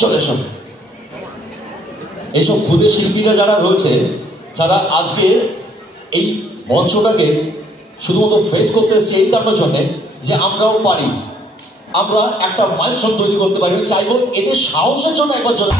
চলে এসো। এইসব ক্ষুদে শিল্পীরা যারা রয়েছে, যারা আজকে এই মঞ্চটাকে শুধুমাত্র ফেস করতে এসছে এই কারণের জন্য যে আমরাও পারি, আমরা একটা মাইলস্টোন তৈরি করতে পারি। চাইবো এদের সাহসের জন্য একবার জন্য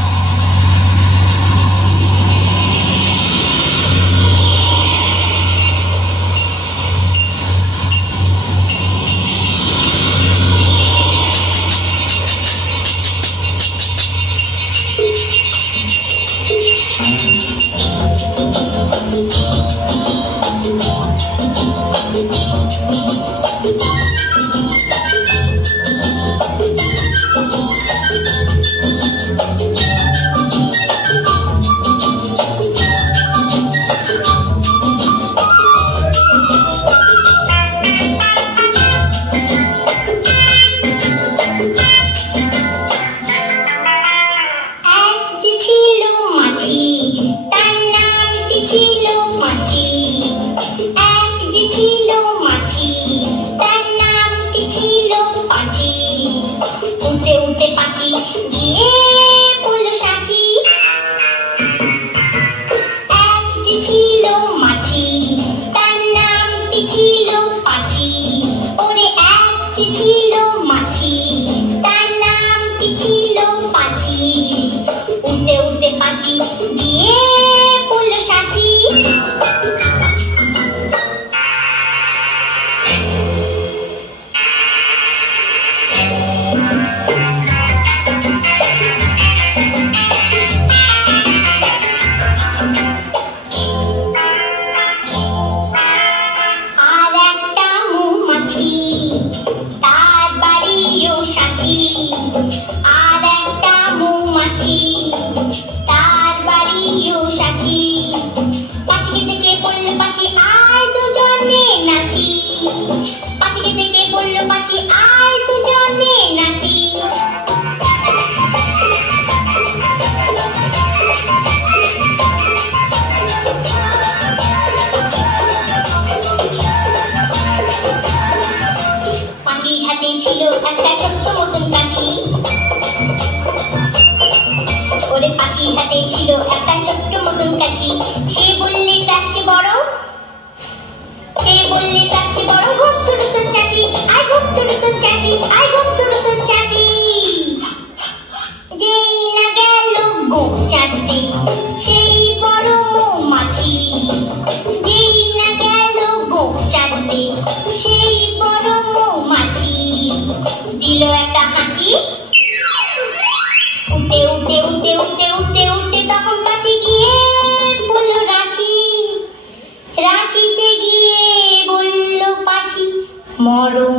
মরণ